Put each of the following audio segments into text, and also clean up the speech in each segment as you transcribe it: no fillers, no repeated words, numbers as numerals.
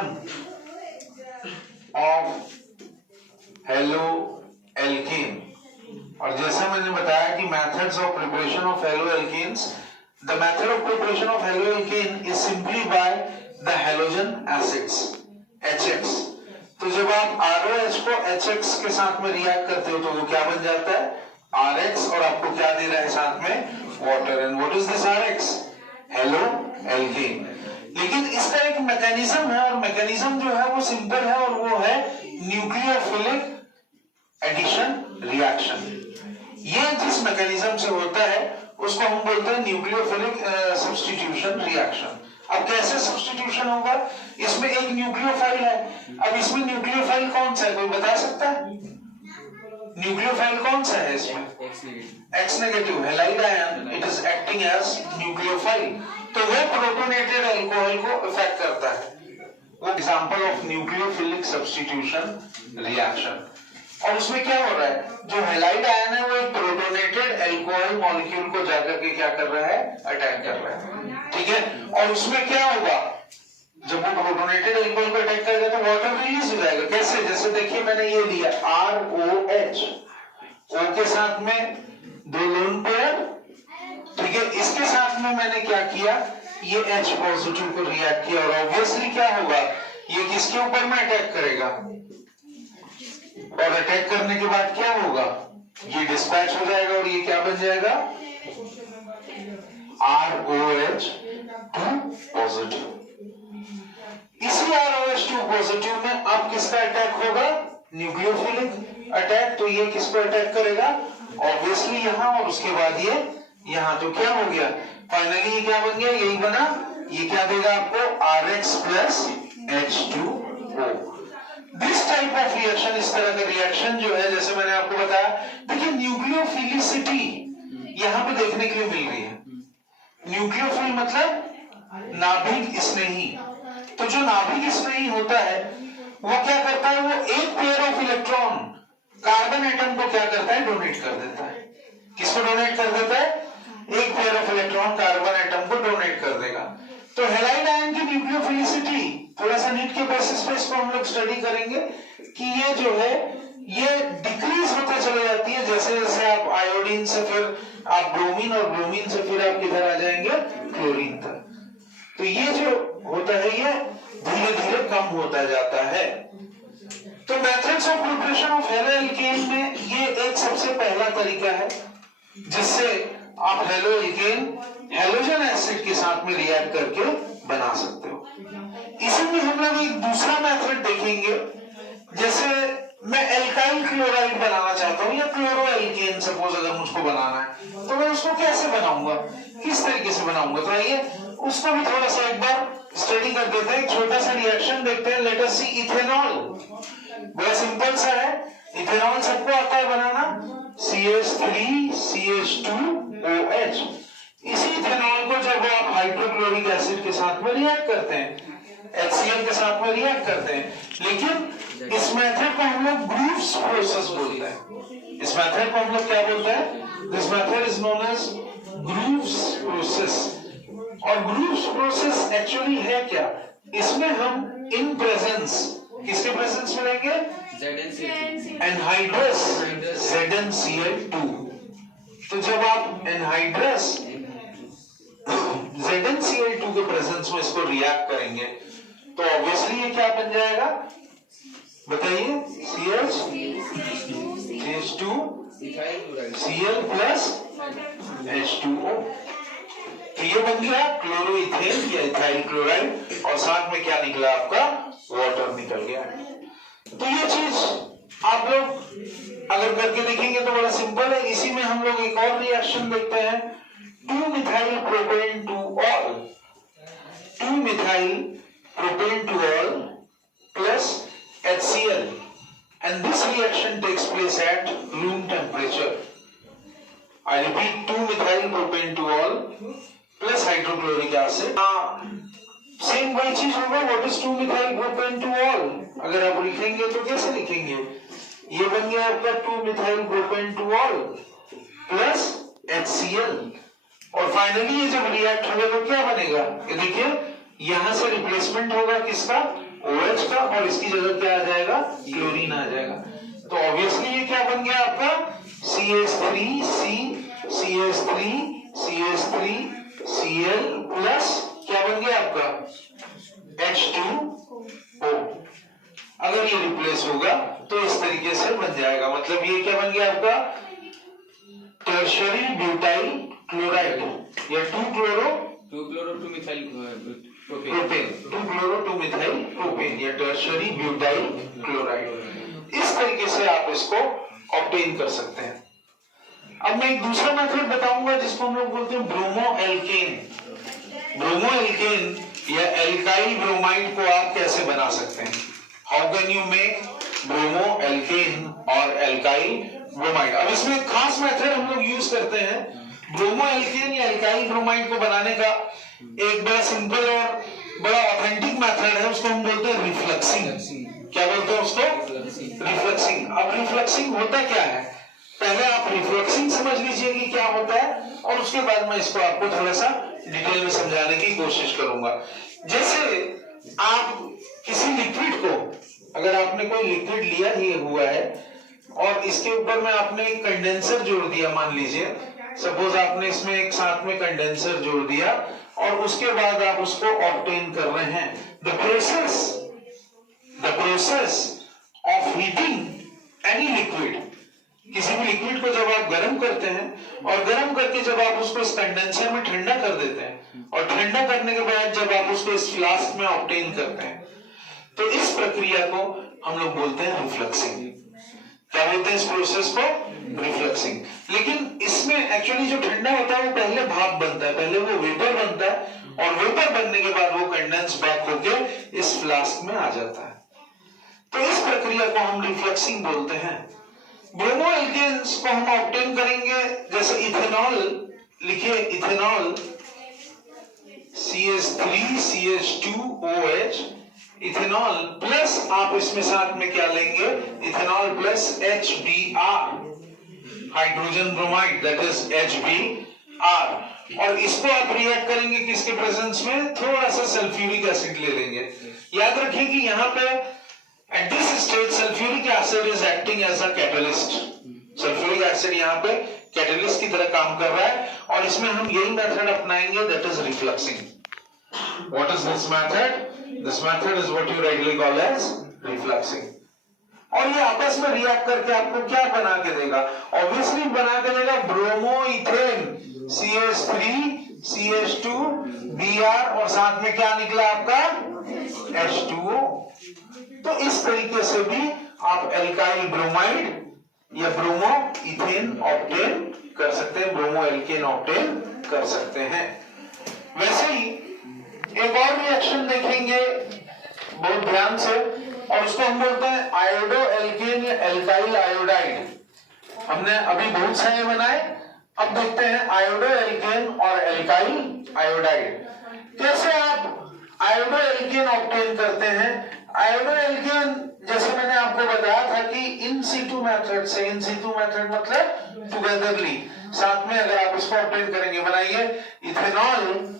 Preparation of halo alkene. और जैसा मैंने बताया कि methods of preparation of halo alkanes, the method of preparation of halo alkane is simply by the halogen acids HX। तो जब आप ROH को HX के साथ में रिएक्ट करते हो तो वो क्या बन जाता है, RX, और आपको क्या दे रहा है साथ में, water. And what is this RX? Halo alkane. लेकिन इसका एक मैकेनिज्म है, और मैकेनिज्म जो है वो सिंपल है, और वो है न्यूक्लियोफिलिक एडिशन रिएक्शन। ये जिस मैकेनिज्म से होता है उसको हम बोलते हैं न्यूक्लियोफिलिक सब्स्टिट्यूशन रिएक्शन। अब कैसे सब्स्टिट्यूशन होगा, इसमें एक न्यूक्लियोफाइल है। अब इसमें न्यूक्लियोफाइल कौन सा है, कोई बता सकता है? न्यूक्लियोफाइल कौन सा है इसमें? X negative halide ion, it is acting as nucleophile. तो वो प्रोटोनेटेड अल्कोहल को इफेक्ट करता है। वो example of nucleophilic substitution reaction. और उसमें क्या हो रहा है, जो हैलाइड आयन है वो एक प्रोटोनेटेड अल्कोहल मॉलिक्यूल को जाकर के क्या कर रहा है, अटैक कर रहा है। ठीक है, और उसमें क्या होगा, जब वो प्रोटोनेटेड अल्कोहल को अटैक करेगा तो वाटर रिलीज हो जाएगा। कैसे? जैसे देखिए मैंने ये लिया ROH, O के साथ में 2 लोन पेयर, ठीक है, इसके साथ में मैंने क्या किया, ये H पॉजिटिव को रिएक्ट किया, और ऑब्वियसली क्या होगा, ये किसके ऊपर में अटैक करेगा, और अटैक करने के बाद क्या होगा, ये डिस्पैच हो जाएगा, और ये क्या बन जाएगा, ROH2 पॉजिटिव। इसी ROH2 पॉजिटिव में अब किसका अटैक होगा, न्यूक्लियोफिलिक अटैक। तो ये किसको अटैक करेगा, ऑब्वियसली यहां, और उसके बाद ये यहां। तो क्या हो गया, फाइनली ये क्या बन गया, यही बना। ये क्या देगा आपको, RX plus H2O। This type of reaction, इस तरह का रिएक्शन जो है, जैसे मैंने आपको बताया, देखिए न्यूक्लियोफिलिसिटी यहां पे देखने के लिए मिल रही है। न्यूक्लियोफिल मतलब नाभिक स्नेही। तो जो नाभिक स्नेही होता है वो क्या करता है, वो एक pair of electron carbon atom को क्या करता है, डोनेट कर देता है। किसको डोनेट कर देता है, एक pair of electron carbon atom को डोनेट कर देगा। तो हैलाइड आयन की न्यूक्लियोफिलिसिटी थोड़ा सा नीट के बेसिस पे इसको हम लोग स्टडी करेंगे कि ये जो है ये डिक्रीज होते चले जाती है, जैसे जैसे आप आयोडीन से फिर आप ब्रोमीन, और ब्रोमीन से फिर आप किधर आ जाएंगे, क्लोरीन तक। तो ये जो होता है ये धीरे धीरे कम होता जाता है। तो methods of preparation of halo alkene में ये एक सबसे पहला तरीका है जिससे आप हेलो एल्केन हेलोजन एसिड के साथ में रिएक्ट करके बना सकते हो। इसी में हम लोग एक दूसरा मेथड देखेंगे, जैसे मैं एल्काइल क्लोराइड बनाना चाहता हूं या क्लोरो एल्केन सपोज अगर मुझको बनाना है, तो मैं उसको कैसे बनाऊंगा, किस तरीके से बनाऊंगा। तो आइए उसको भी थोड़ा सा एक बार स्टडी कर देते हैं। एक छोटा सा रिएक्शन देखते हैं। लेट अस सी इथेनॉल। बड़ा सिंपल सा है, इथेनॉल सबको आता है बनाना, CH3CH2OH। इसी इथेनॉल को जब आप हाइड्रोक्लोरिक एसिड के साथ में रिएक्ट करते हैं, HCl के साथ में रिएक्ट करते हैं, लेकिन इस मेथड को हम लोग ग्रूव्स प्रोसेस बोलते हैं। इस मेथड को हम लोग क्या बोलते हैं, this method is known as grooves process. और ग्रूव्स प्रोसेस एक्चुअली है क्या, इसमें हम इन प्रेजेंस, किसके प्रेजेंस में लेंगे, एनहाइड्रस ZnCl2। तो जब आप एनहाइड्रस ZnCl2 के प्रेजेंस में इसको रिएक्ट करेंगे तो ऑब्वियसली ये क्या बन जाएगा, बताइए, CH2Cl प्लस H2O। तो ये बन गया क्लोरोइथेन या इथाइल क्लोराइड, और साथ में क्या निकला आपका, वाटर निकल गया। तो ये चीज आप लोग अगर करके देखेंगे तो बड़ा सिंपल है। इसी में हम लोग एक और रिएक्शन देखते हैं, 2-methyl propane to all, 2-methyl propane to all plus HCl, and this reaction takes place at room temperature. I repeat, 2-methyl propane to all plus hydrochloric acid. Same वही चीज होगा, what is 2-methyl propane to all। अगर आप लिखेंगे तो कैसे लिखेंगे, ये बन गया आपका 2-methyl propane to all plus HCl, और फाइनली ये जब रिएक्ट होगा तो क्या बनेगा, ये देखिए यहां से रिप्लेसमेंट होगा किसका, OH का, और इसकी जगह क्या आ जाएगा, क्लोरीन आ जाएगा। तो ऑब्वियसली ये क्या बन गया आपका, CH3C CH3 CH3 Cl plus क्या बन गया आपका H2O। अगर ये रिप्लेस होगा तो इस तरीके से बन जाएगा, मतलब ये क्या बन गया आपका टर्शियरी ब्यूटाइल क्लोराइड या 2-क्लोरो 2-मिथाइल प्रोपेन, 2-क्लोरो-2-मिथाइल प्रोपेन या टर्शियरी ब्यूटाइल क्लोराइड। इस तरीके से आप इसको ऑब्टेन कर सकते हैं। अब मैं एक दूसरा मेथड बताऊंगा जिसको हम लोग बोलते हैं ब्रोमो एल्केन। ब्रोमो एल्केन या एल्काइल ब्रोमाइड को आप कैसे बना सकते हैं, how can you make bromo alkane और एल्काइल ब्रोमाइड। अब इसमें एक खास मेथड हम लोग यूज करते हैं। ब्रोमो एल्केन या एल्काइल ब्रोमाइड को बनाने का एक बड़ा सिंपल और बड़ा ऑथेंटिक मेथड है, उसको हम बोलते हैं रिफ्लक्सिंग। क्या बोलते हैं उसको, रिफ्लक्सिंग। अब रिफ्लक्सिंग होता क्या है, पहले आप रिफ्लक्सिंग समझ लीजिए कि क्या होता है, और उसके बाद मैं इसको आपको थोड़ा सा डिटेल में समझाने की कोशिश करूंगा। जैसे आप किसी लिक्विड को, अगर आपने कोई लिक्विड लिया ही हुआ है और इसके ऊपर में आपने एक कंडेंसर जोड़ दिया, मान लीजिए सपोज आपने इसमें एक साथ में कंडेंसर जोड़ दिया, और उसके बाद आप उसको ऑब्टेन कर रहे हैं। The process of heating any liquid, किसी भी लिक्विड को जब आप गर्म करते हैं और गर्म करके जब आप उसको इस कंडेंसर में ठंडा कर देते हैं, और ठंडा करने के बाद जब आप उसको इस फ्लास्क में ऑब्टेन करते हैं, तो इस प्रक्रिया को हम लोग बोलते हैं रिफ्लक्सिंग। क्या बोलते हैं इस प्रोसेस को, रिफ्लक्सिंग। लेकिन इसमें एक्चुअली जो ठंडा होता है वो पहले भाप बनता है, पहले वो वेपर बनता है, और वेपर बनने के बाद वो कंडेंस बैक होके इस फ्लास्क में आ जाता है। तो इस प्रक्रिया को हम रिफ्लक्सिंग बोलते हैं। ब्रोमो एल्केन्स को हम ऑब्टेन करेंगे, जैसे इथेनॉल लिखिए, इथेनॉल CH3CH2OH, इथेनॉल प्लस आप इसमें साथ में क्या लेंगे, ethanol plus HBr, hydrogen bromide, that is HBr, और इसको आप रिएक्ट करेंगे किसके प्रेजेंस में, थोड़ा सा सल्फ्यूरिक एसिड ले लेंगे। याद रखिए कि यहाँ पे at this stage sulfuric acid is acting as a catalyst। Sulphuric acid यहाँ पे कैटलिस्ट की तरह काम कर रहा है, और इसमें हम यही मेथड अपनाएंगे, that is refluxing. What is this method? This method is what you regularly call as refluxing। और ये आपस में रिएक्ट करके आपको क्या बना के देगा, ऑब्वियसली बना के देगा ब्रोमो इथेन CH3CH2Br, और साथ में क्या निकला आपका H2O। तो इस तरीके से भी आप एल्काइल ब्रोमाइड या ब्रोमो इथेन ऑब्टेन कर सकते हैं, ब्रोमो एल्केन ऑब्टेन कर सकते हैं। वैसे ही एक और रिएक्शन देखेंगे बहुत ध्यान से, और उसको हम बोलते हैं आयोडो एल्केन या एल्काइल आयोडाइड। हमने अभी बहुत सारे बनाए, अब देखते हैं आयोडो एल्केन और एल्काइल आयोडाइड। कैसे आप आयोडो एल्केन ऑब्टेन करते हैं। आयोडो एल्केन जैसे मैंने आपको बताया था कि इन सीटू मेथड से, इन सीटू मेथड मतलब टुगेदरली, साथ में अगर आप इसको ऑब्टेन करेंगे, बनाइए इथेनॉल,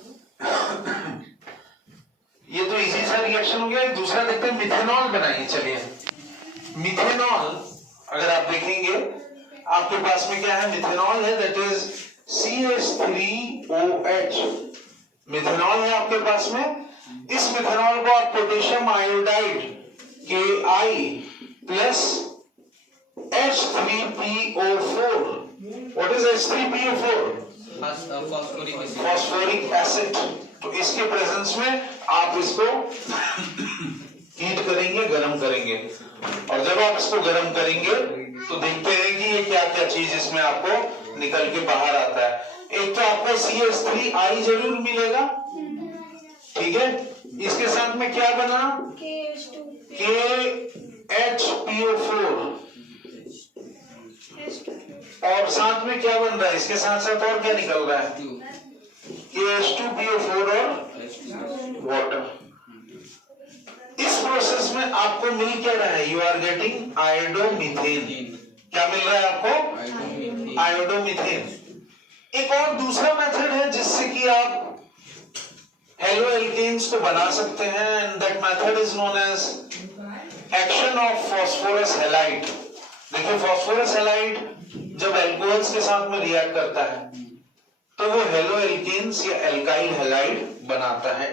ये तो इजी सा रिएक्शन हो गया। एक दूसरा देखते हैं, मिथेनॉल बनाइए। चलिए मिथेनॉल अगर आप देखेंगे आपके पास में क्या है, मिथेनॉल है, दैट इज CH3OH, मिथेनॉल है आपके पास में। इस मिथेनॉल को आप potassium iodide Ki plus H3PO4, what is H3PO4, phosphoric acid. तो इसके प्रेजेंस में आप इसको हीट करेंगे, गर्म करेंगे, और जब आप इसको गर्म करेंगे तो देखते हैं कि ये क्या क्या चीज इसमें आपको निकल के बाहर आता है। एक तो आपको CH3I जरूर मिलेगा, ठीक है। इसके साथ में क्या बना, KHPO4, और साथ में क्या बन रहा है, इसके साथ साथ और क्या निकल रहा है, KH2PO4 और वाटर। इस प्रोसेस में आपको मिल क्या रहा है, यू आर गेटिंग आयोडोमीथेन। क्या मिल रहा है आपको, आयोडोमीथेन। एक और दूसरा मेथड है जिससे कि आप हेलो एल्केन्स को बना सकते हैं and that method is known as action of phosphorus halide. देखिए फॉस्फोरस हैलाइड जब अल्कोहल्स के साथ में रिएक्ट करता है तो वो हेलो एल्केन्स या एल्काइल हैलाइड बनाता है।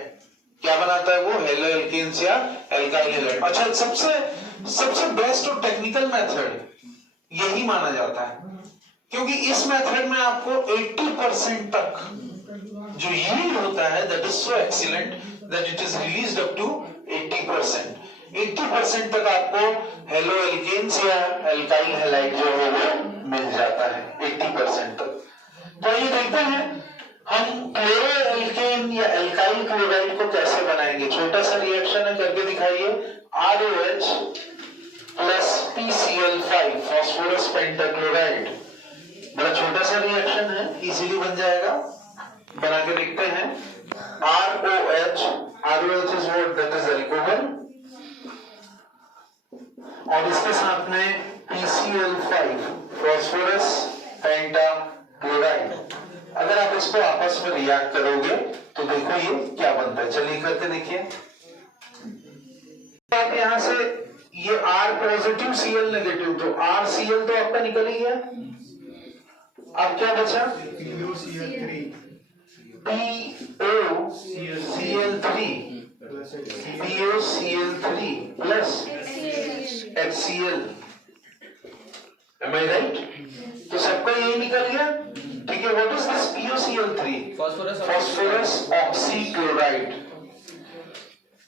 क्या बनाता है वो? हेलो एल्केन्स या एल्काइल हैलाइड। अच्छा, सबसे बेस्ट और टेक्निकल मेथड यही माना जाता है, क्योंकि इस मेथड में आपको 80% तक जो यील्ड होता है that is so excellent that it is released up to 80%। 80% तक आपको हेलो एल्केन्स या एल्काइल हैलाइड जो है वो मिल जाता है 80% तक। तो ये देखते हैं हम क्लोरो एल्केन या एल्काइल क्लोराइड को कैसे बनाएंगे। छोटा सा रिएक्शन है, करके दिखाइए। ROH plus PCl5 phosphorus pentachloride. बड़ा छोटा सा रिएक्शन है, इजीली बन जाएगा। बना के देखते हैं। ROH is what? That is alcohol, और इसके साथ में PCl5 फॉस्फोरस पेंटाक्लोराइड। अगर आप इसको आपस में रिएक्ट करोगे तो देखो ये क्या बनता है। चलिए करके देखिए। आप यहां से ये R पॉजिटिव Cl नेगेटिव, तो RCl तो आपका निकल ही गया। अब क्या बचा? POCl3 plus HCl। Am I right? तो सबका यही निकल गया। ठीक है, what is this POCl3? Phosphorus oxychloride.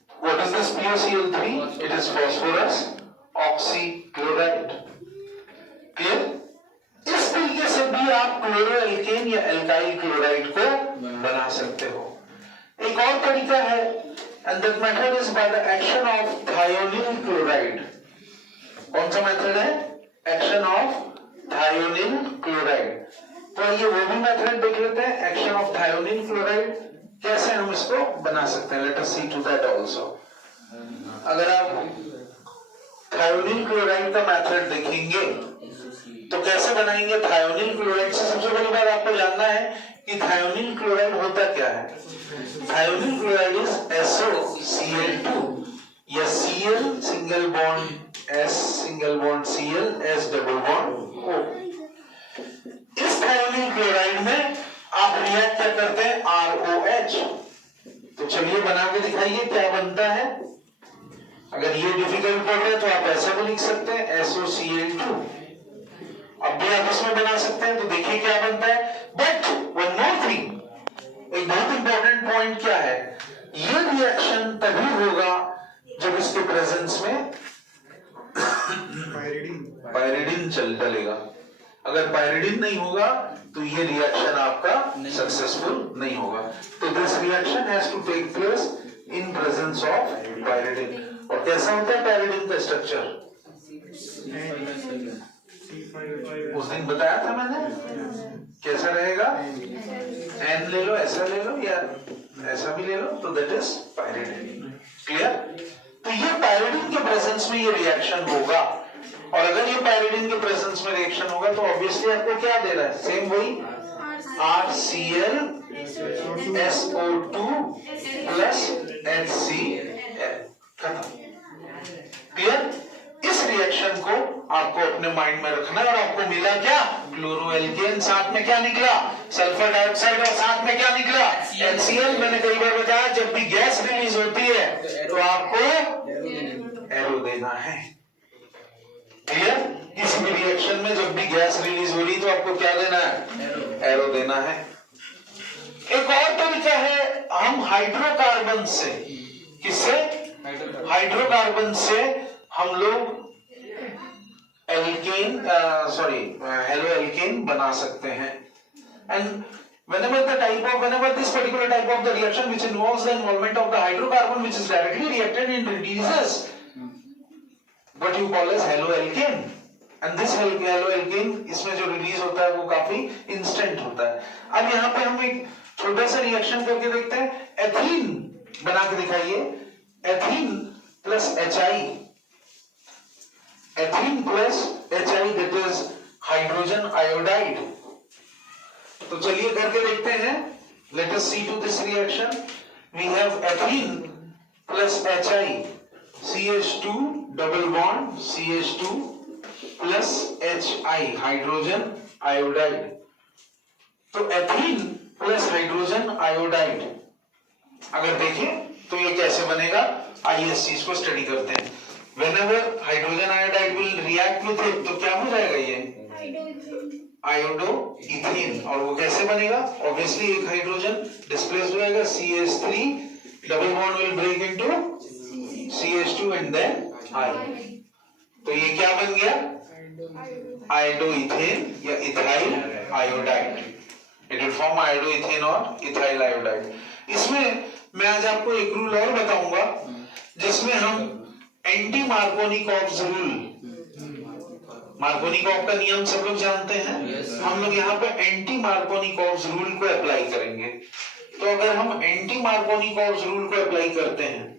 What is this POCl3? It is phosphorus oxychloride. Clear? इस तरीके से भी आप क्लोरो एल्केन या एल्काइल क्लोराइड को बना सकते हो। एक और तरीका है, and that method is by the action of thionyl chloride. कौन सा मेथड है? Action of thionyl chloride। तो ये वो भी मेथड देख लेते हैं, एक्शन ऑफ thionyl chloride कैसे हम इसको बना सकते हैं। Let us see to that also. अगर आप थायोनिल क्लोराइड का मेथड देखेंगे तो कैसे बनाएंगे थायोनिल क्लोराइड से? सबसे पहली बात आपको जानना है कि थायोनिल क्लोराइड होता क्या है। थायोनिल क्लोराइड इज SOCl2 या Cl single bond S single bond Cl S double bond O। इस थायोनिल क्लोराइड में आप रिएक्ट क्या करते हैं? ROH। तो चलिए बना के दिखाइए क्या बनता है। अगर ये डिफिकल्ट पड़ रहा है तो आप ऐसा भी लिख सकते हैं SOCl2। अब भी आप इसमें बना सकते हैं, तो देखिए क्या बनता है। बट वन मोर थिंग, एक बहुत इंपॉर्टेंट पॉइंट क्या है, ये रिएक्शन तभी होगा जब इसके प्रेजेंस में पायरिडीन डलेगा। अगर पायरिडीन नहीं होगा तो ये रिएक्शन आपका सक्सेसफुल नहीं होगा। तो this reaction has to take place in presence of pyridine. और कैसा होता है पायरिडीन का स्ट्रक्चर? उस दिन बताया था मैंने, कैसा रहेगा? N ले लो, ऐसा ले लो या ऐसा भी ले लो, तो दैट इज पायरिडीन। क्लियर? तो ये पायरिडीन के प्रेजेंस में ये रिएक्शन होगा, और अगर ये पायरिडीन के प्रेजेंस में रिएक्शन होगा तो ऑब्वियसली आपको क्या दे रहा है? सेम वही RCl SO2 plus HCl। Clear? इस रिएक्शन को आपको अपने माइंड में रखना है। और आपको मिला क्या? क्लोरो एल्केन, साथ में क्या निकला? सल्फर डाइऑक्साइड, और साथ में क्या निकला? HCl। मैंने कई बार बताया जब भी गैस रिलीज होती है तो आपको एरो देना है। क्लियर? किसी भी रिएक्शन में जब भी गैस रिलीज हो रही तो आपको क्या देना है? एरो देना है। एक और तरीका है, हम हाइड्रोकार्बन से, किससे? हाइड्रोकार्बन से हम लोग एल्केन हेलो एल्केन बना सकते हैं। And whenever this particular type of the reaction which involves the involvement of the hydrocarbon which is directly reacted and releases what you call as haloalkane, and this haloalkane इसमें जो release होता है वो काफी instant होता है। अब यहाँ पे हम एक छोटा सा रिएक्शन करके देखते हैं। एथीन बना के दिखाइए। Ethene plus HI, ethene plus HI that is hydrogen iodide. तो चलिए करके देखते हैं। Let us see to this reaction. we have ethene plus HI, CH2 double bond CH2 plus HI, hydrogen iodide. तो एथीन प्लस हाइड्रोजन आयोडाइड अगर देखें तो ये कैसे बनेगा, आइए इस चीज को स्टडी करते हैं। Whenever hydrogen iodide will react with it, तो क्या हो जाएगा ये आयोडो इथेन। और वो कैसे बनेगा, ऑब्वियसली एक हाइड्रोजन डिस्प्लेस हो जाएगा, CH3 double bond will break into CH2 and then I। तो ये क्या बन गया, आयोडो इथेन या ethyl iodide. It will form iodo ethane और इथाइल आयोडाइड। इसमें मैं आज आपको एक रूल और बताऊंगा जिसमें हम एंटी मार्कोनिकॉव्स रूल, मार्कोनिकॉव का नियम सब लोग जानते हैं, हम लोग यहाँ पे एंटी मार्कोनिकॉव्स रूल को अप्लाई करेंगे। तो अगर हम एंटी मार्कोनिकॉव्स रूल को अप्लाई करते हैं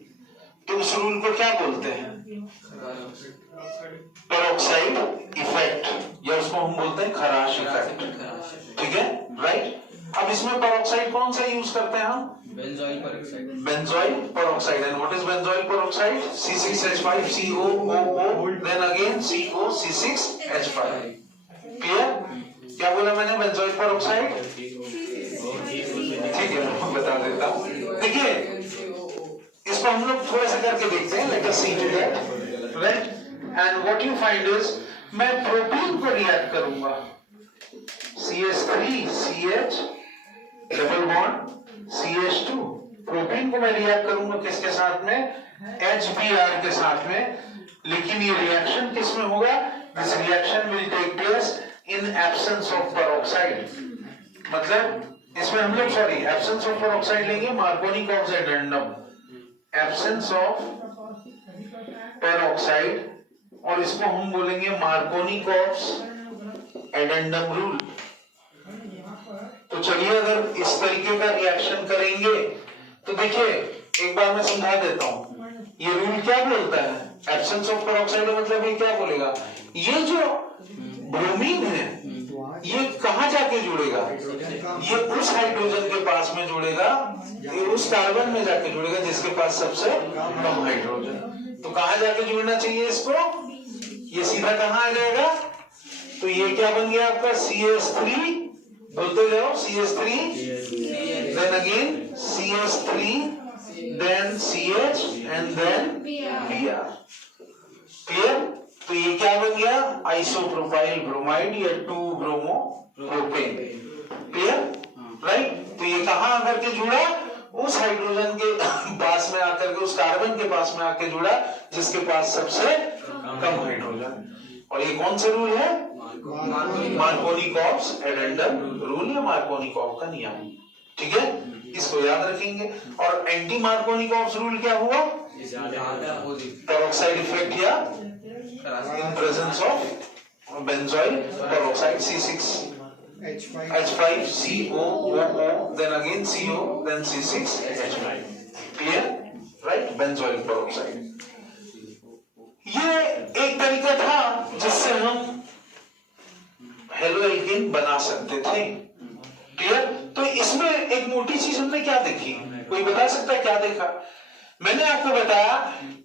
तो उस रूल को क्या बोलते हैं, पेरोक्साइड इफेक्ट, या उसको हम बोलते हैं खराश इफेक्ट। ठीक है, राइट। अब इसमें पेरोक्साइड कौन सा यूज करते हैं हम, benzoyl peroxide. Benzoyl peroxide, and what is benzoyl peroxide, C6H5COOO then again CO C6H5। Clear, क्या बोला मैंने, बेंजोइल पेरोक्साइड। ठीक है, मैं बता देता हूँ। देखिए इसको हम लोग थोड़ा सा करके देखते हैं, let us see to that, right. And what you find is, मैं प्रोटीन को रिएक्ट करूंगा, CH3CH double bond CH2, protein को मैं रिएक्ट करूंगा किसके साथ में, HBr के साथ में। लेकिन ये रिएक्शन किस में होगा, this reaction will take place in absence of peroxide. मतलब इसमें हम लोग सॉरी एब्सेंस ऑफ पेरोक्साइड लेंगे, Markovnikov's addendum, absence of peroxide, और इसको हम बोलेंगे मार्कोनिकॉव्स एडेंडम रूल। तो चलिए अगर इस तरीके का रिएक्शन करेंगे तो देखिए एक बार मैं समझा देता हूं, ये रूल क्या बोलता है, एब्सेंस ऑफ पेरोक्साइड मतलब ये क्या बोलेगा, ये जो ब्रोमीन है ये कहां जाके जुड़ेगा, ये उस हाइड्रोजन के पास में जुड़ेगा, ये उस कार्बन में जाके जुड़ेगा जिसके पास सबसे कम हाइड्रोजन। तो कहां जाके जुड़ना चाहिए इसको, ये सीधा कहां आ जाएगा, तो ये क्या बन गया आपका CH3, बोलते जाओ CH3 then again CH3 then CH and then Br। Clear, तो ये क्या बन गया, आइसोप्रोपाइल ब्रोमाइड या 2-ब्रोमो प्रोपेन। Clear, right. तो ये कहां आकर के जुड़ा, उस हाइड्रोजन के पास में आकर के, उस कार्बन के पास में आकर जुड़ा जिसके पास सबसे कम हाइड्रोजन। और ये कौन सा रूल है, मार्कोनिकॉव्स एडेंडम रूल या मार्कोनिकॉव का नियम। ठीक है, इसको याद रखेंगे। और एंटी मार्कोनिकॉव्स रूल क्या हुआ, पेरोक्साइड इफेक्ट या इन presence of benzoyl peroxide C6H5COOO then again CO then C6H5। Clear, right, benzoyl peroxide. ये एक तरीका था जिससे हम हेलोएल्केन बना सकते थे। क्लियर, तो इसमें एक मोटी चीज हमने क्या देखी, कोई बता सकता है क्या देखा, मैंने आपको बताया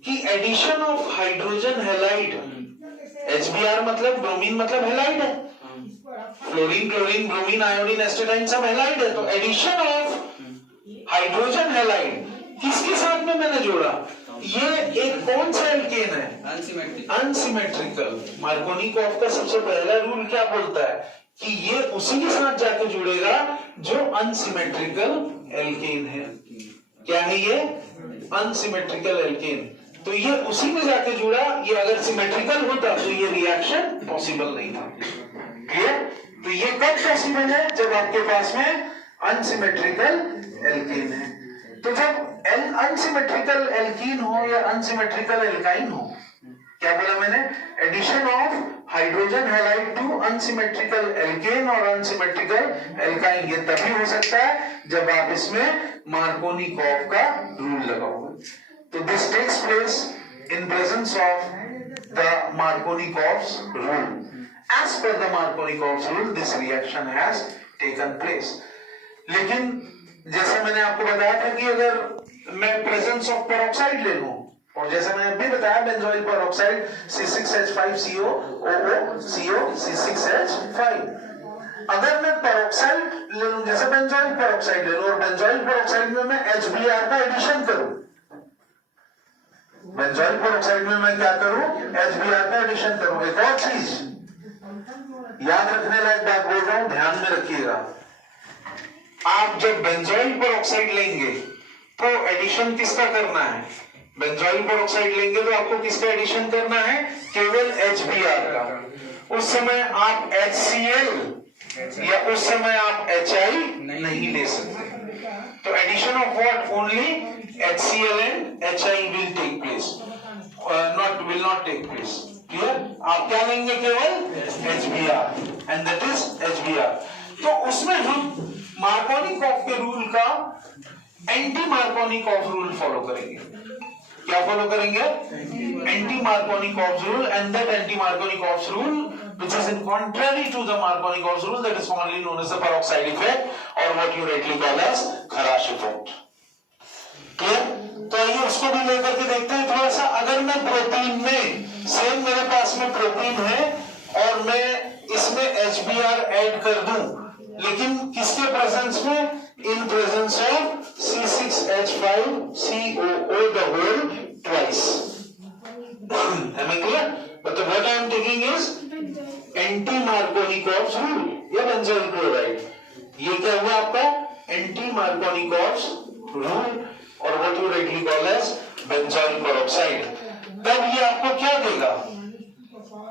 कि addition of hydrogen halide, HBr मतलब ब्रोमीन मतलब हैलाइड है, fluorine chlorine bromine iodine astatine सब हैलाइड है। तो एडिशन ऑफ हाइड्रोजन हैलाइड किसके साथ में मैंने जोड़ा, ये एक कौन सा एल्केन है, अनसिमेट्रिकल। मार्कोनिकॉव का सबसे पहला रूल क्या बोलता है कि ये उसी के साथ जाके जुड़ेगा जो अनसिमेट्रिकल एल्केन है। क्या है ये, अनसिमेट्रिकल एल्केन। तो ये उसी में जाके जुड़ा, ये अगर सिमेट्रिकल होता तो ये रिएक्शन पॉसिबल नहीं था। क्लियर, तो ये कब पॉसिबल है, जब आपके पास में अनसिमेट्रिकल एल्केन है। तो जब अनसिमेट्रिकल एल्कीन हो या अनसिमेट्रिकल एल्काइन हो, क्या बोला मैंने, addition of hydrogen halide to unsymmetrical alkene और अनसिमेट्रिकल एल्काइन, ये तभी हो सकता है जब आप इसमें मार्कोनिकॉव का रूल लगाओगे। तो this takes place in presence of the Markovnikov's rule. As per the Markovnikov's rule this reaction has taken place. लेकिन जैसे मैंने आपको बताया था कि अगर मैं प्रेजेंस ऑफ पेरोक्साइड ले लूं, और जैसे मैंने अभी बताया बेंजोइल पेरोक्साइड C6H5COOO C6H5। अगर मैं पेरोक्साइड ले लूं, जैसे बेंजोइल पेरोक्साइड ले लूं, और बेंजोइल पेरोक्साइड में मैं HBr का एडिशन करूं, बेंजोइल पेरोक्साइड में मैं क्या करूं, HBr का एडिशन करूं। एक और चीज याद रखने लायक बात बोल रहा हूं, ध्यान में रखिएगा। आप जब बेंजोइल पेरोक्साइड लेंगे तो एडिशन किसका करना है, बेंजोइल पेरोक्साइड लेंगे तो आपको किसका एडिशन करना है, केवल HBr का। उस समय आप HCl या उस समय आप HI नहीं ले सकते। तो addition of what, only HCl and HI will take place, will not take place। Clear? आप क्या लेंगे, केवल HBr, and that is HBr। तो उसमें हम मार्कोनिकॉफ के रूल का एंटी मार्कोनिकॉफ रूल फॉलो करेंगे। क्या फॉलो करेंगे, anti Markovnikov rule, and that anti Markovnikov rule which is in contrary to the Markovnikov rule, that is commonly known as the peroxide effect or what you rightly call as Kharash effect। Clear? तो आइए उसको भी लेकर के देखते हैं थोड़ा सा। अगर मैं प्रोटीन में, सेम मेरे पास में प्रोटीन है और मैं इसमें HBr ऐड कर दूं, लेकिन किसके प्रेजेंस में, इन presence of C6H5COO the whole twice। Am I clear? But what I am taking is anti Markovnikov rule या बेंजोइल क्लोराइड। ये क्या हुआ आपका, एंटी मार्कोनिकॉफ रूल, और what you rightly call as benzoyl peroxide. तब ये आपको क्या देगा,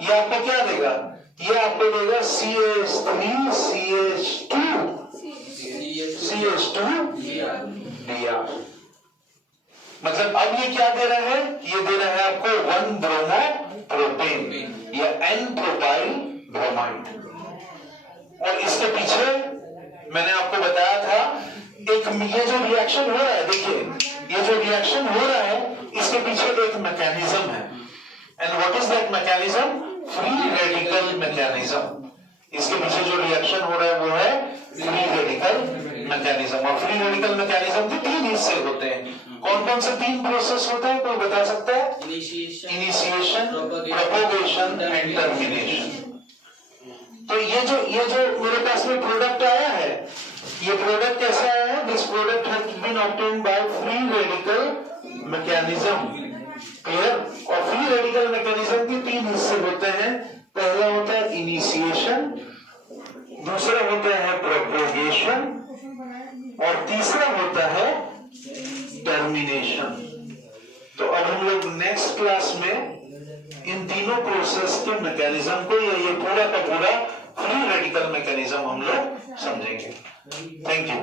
ये आपको क्या देगा, ये आपको देगा CH3CH2Br। मतलब अब ये क्या दे रहा है, ये दे रहा है आपको 1 ब्रोमो प्रोपेन या N प्रोपाइल ब्रोमाइड। और इसके पीछे मैंने आपको बताया था एक, ये जो रिएक्शन हो रहा है, देखिए ये जो रिएक्शन हो रहा है इसके पीछे एक मैकेनिज्म है, and what is that mechanism, free radical mechanism. इसके पीछे जो रिएक्शन हो रहा है वो है फ्री रेडिकल मैकेनिज्म। और फ्री रेडिकल मैकेनिज्म के 3 हिस्से होते हैं। कौन कौन से 3 प्रोसेस होते हैं, कोई बता सकता है? Initiation, propagation and termination. तो ये जो मेरे पास में प्रोडक्ट आया है, ये प्रोडक्ट कैसा आया है, this product has been obtained by free radical mechanism. Clear? और फ्री रेडिकल मैकेनिज्म के 3 हिस्से होते हैं। पहला होता है इनिशिएशन, दूसरा होता है प्रोपगेशन, और तीसरा होता है टर्मिनेशन। तो अब हम लोग नेक्स्ट क्लास में इन तीनों प्रोसेस के मैकेनिज्म को, या ये पूरा का पूरा फ्री रेडिकल मैकेनिज्म हम लोग समझेंगे। Thank you.